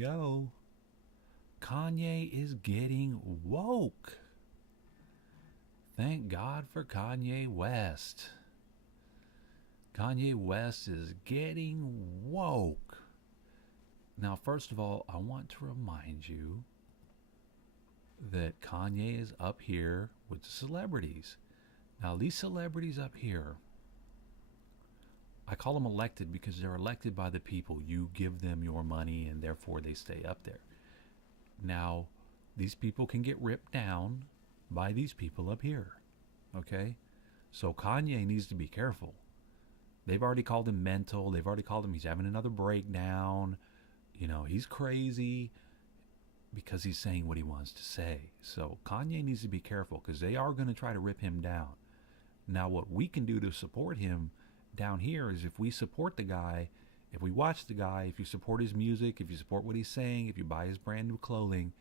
go. Kanye is getting woke. Thank God for Kanye West. Kanye West is getting woke. Now, first of all, I want to remind you that Kanye is up here with the celebrities. Now, these celebrities up here, I call them elected because they're elected by the people. You give them your money and therefore they stay up there. Now, these people can get ripped down by these people up here. Okay? So Kanye needs to be careful. They've already called him mental. They've already called him he's having another breakdown. You know, he's crazy because he's saying what he wants to say. So Kanye needs to be careful because they are going to try to rip him down. Now, what we can do to support him down here is if we support the guy, if we watch the guy, if you support his music, if you support what he's saying, if you buy his brand new clothing,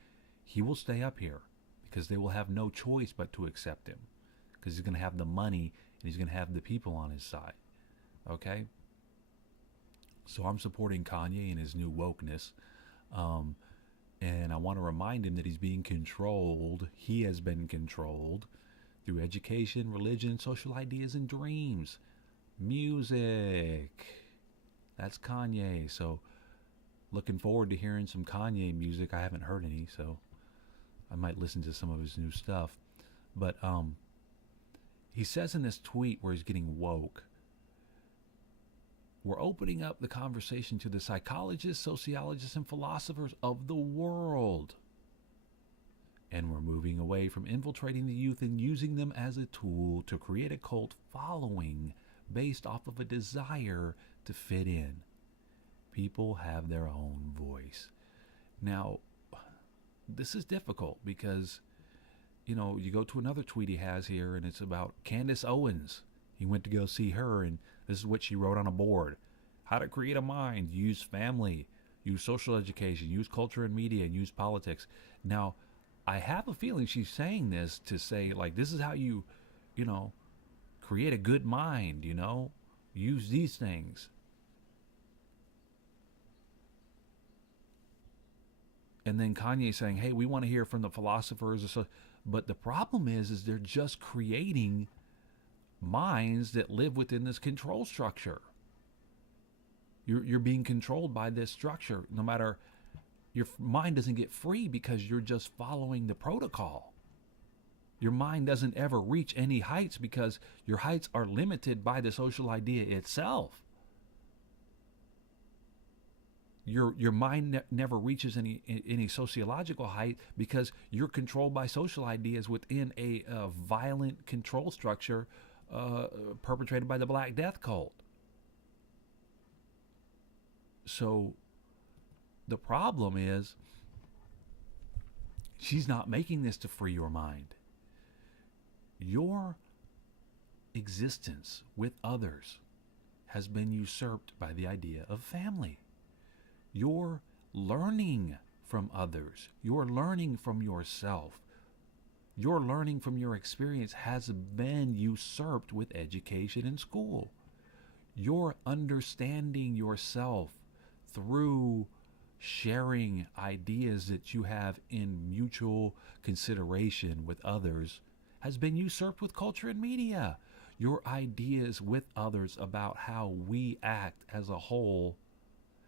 he will stay up here because they will have no choice but to accept him because he's going to have the money and he's going to have the people on his side. Okay? So I'm supporting Kanye and his new wokeness. And I want to remind him that he's being controlled. He has been controlled through education, religion, social ideas, and dreams. Music. That's Kanye. So looking forward to hearing some Kanye music. I haven't heard any, so I might listen to some of his new stuff. But he says in this tweet where he's getting woke, we're opening up the conversation to the psychologists, sociologists, and philosophers of the world. And we're moving away from infiltrating the youth and using them as a tool to create a cult following based off of a desire to fit in. People have their own voice. Now, this is difficult because, you know, you go to another tweet he has here and it's about Candace Owens. He went to go see her and this is what she wrote on a board. How to create a mind, use family, use social education, use culture and media, and use politics. Now, I have a feeling she's saying this to say, like, this is how you know, create a good mind, you know? Use these things. And then Kanye saying, hey, we want to hear from the philosophers. But the problem is they're just creating minds that live within this control structure. You're being controlled by this structure. No matter, your mind doesn't get free because you're just following the protocol. Your mind doesn't ever reach any heights because your heights are limited by the social idea itself. Your mind never reaches any sociological height because you're controlled by social ideas within a violent control structure perpetrated by the Black Death cult. So the problem is she's not making this to free your mind. Your existence with others has been usurped by the idea of family. You're learning from others. You're learning from yourself. Your learning from your experience has been usurped with education in school. You're understanding yourself through sharing ideas that you have in mutual consideration with others has been usurped with culture and media. Your ideas with others about how we act as a whole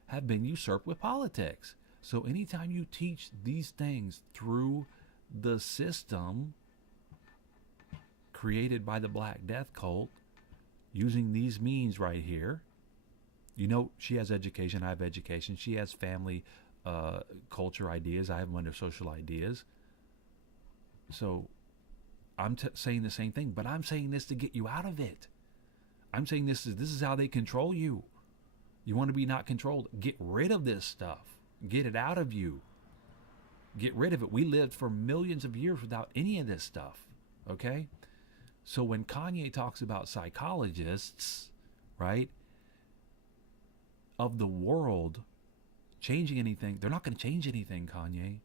have been usurped with politics. So anytime you teach these things through the system created by the Black Death cult, using these means right here, you know, she has education, I have education. She has family, culture ideas. I have them under social ideas. So I'm saying the same thing, but I'm saying this to get you out of it. I'm saying this is how they control you. You want to be not controlled. Get rid of this stuff. Get it out of you. Get rid of it. We lived for millions of years without any of this stuff. Okay? So when Kanye talks about psychologists, right, of the world changing anything, they're not going to change anything, Kanye.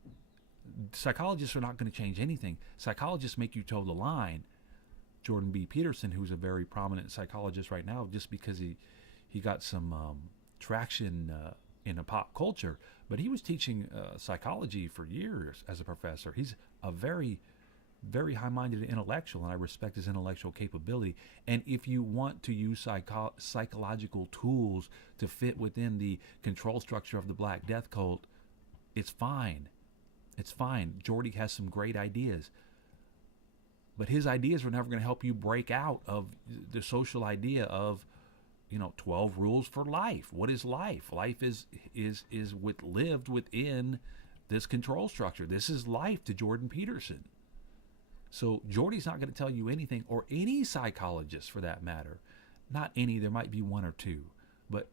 Psychologists are not going to change anything. Psychologists make you toe the line. Jordan B. Peterson, who's a very prominent psychologist right now, just because he got some traction, in a pop culture, but he was teaching psychology for years as a professor. He's a very, very high-minded intellectual, and I respect his intellectual capability. And if you want to use psychological tools to fit within the control structure of the Black Death cult, it's fine. It's fine. Jordy has some great ideas. But his ideas were never going to help you break out of the social idea of, 12 rules for life. What is life? Life is lived within this control structure. This is life to Jordan Peterson. So Jordy's not going to tell you anything, or any psychologist for that matter. Not any, there might be one or two. But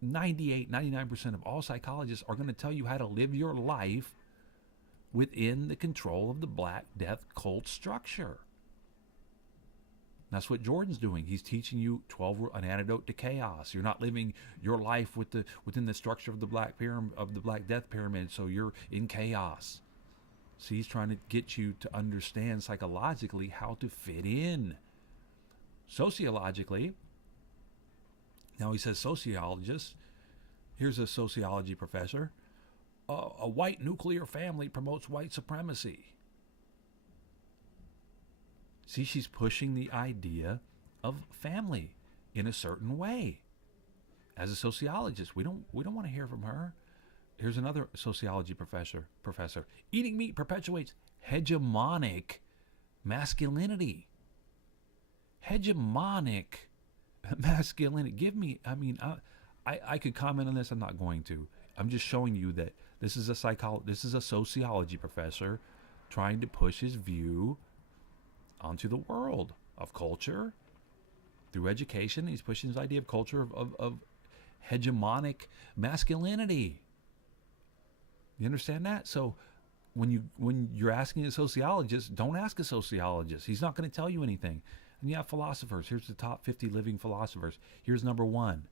98, 99% of all psychologists are going to tell you how to live your life within the control of the Black Death cult structure. That's what Jordan's doing. He's teaching you an antidote to chaos. You're not living your life within the structure of the Black Death pyramid, so you're in chaos. So he's trying to get you to understand psychologically how to fit in. Sociologically, now he says sociologist. Here's a sociology professor. A white nuclear family promotes white supremacy. See, she's pushing the idea of family in a certain way. As a sociologist, we don't want to hear from her. Here's another sociology professor. Eating meat perpetuates hegemonic masculinity. Hegemonic masculinity. I could comment on this. I'm not going to. I'm just showing you that this is a sociology professor trying to push his view onto the world of culture through education. He's pushing his idea of culture of hegemonic masculinity. You understand that? So when you're asking a sociologist, don't ask a sociologist. He's not going to tell you anything. And you have philosophers. Here's the top 50 living philosophers. Here's number 1.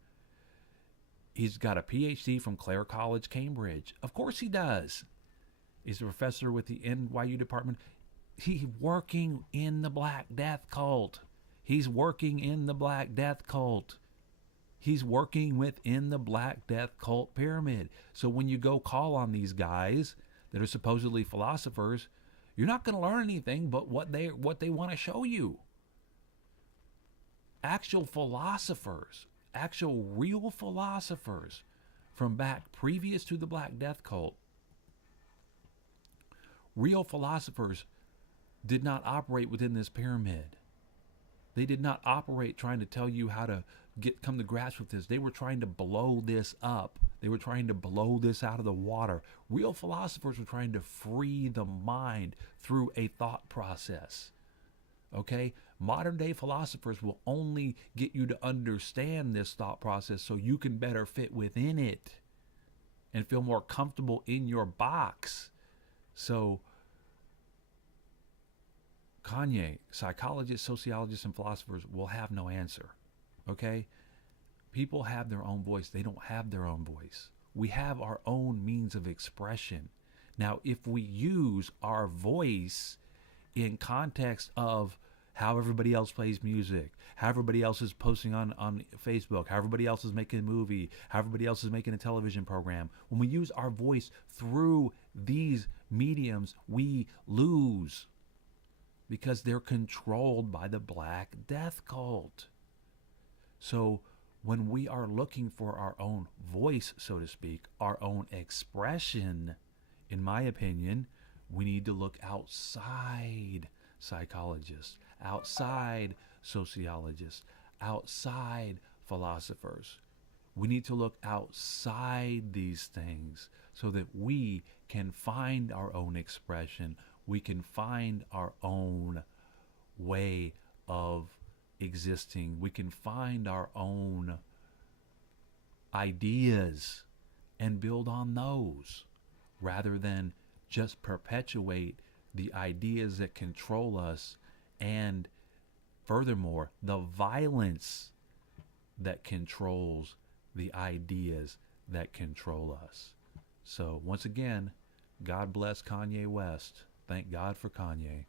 He's got a PhD from Clare College, Cambridge. Of course he does. He's a professor with the NYU department. He's working in the Black Death cult. He's working in the Black Death cult. He's working within the Black Death cult pyramid. So when you go call on these guys that are supposedly philosophers, you're not going to learn anything but what they want to show you. Actual philosophers, actual real philosophers from back previous to the Black Death cult, real philosophers did not operate within this pyramid. They did not operate trying to tell you how to come to grasp with this. They were trying to blow this up. They were trying to blow this out of the water. Real philosophers were trying to free the mind through a thought process. Okay? Modern day philosophers will only get you to understand this thought process so you can better fit within it and feel more comfortable in your box. So Kanye, psychologists, sociologists, and philosophers will have no answer. Okay? People have their own voice. They don't have their own voice. We have our own means of expression. Now, if we use our voice in context of how everybody else plays music, how everybody else is posting on Facebook, how everybody else is making a movie, how everybody else is making a television program, when we use our voice through these mediums, we lose. Because they're controlled by the Black Death cult. So when we are looking for our own voice, so to speak, our own expression, in my opinion, we need to look outside psychologists, outside sociologists, outside philosophers. We need to look outside these things so that we can find our own expression. We can find our own way of existing. We can find our own ideas and build on those rather than just perpetuate the ideas that control us and, furthermore, the violence that controls the ideas that control us. So, once again, God bless Kanye West. Thank God for Kanye.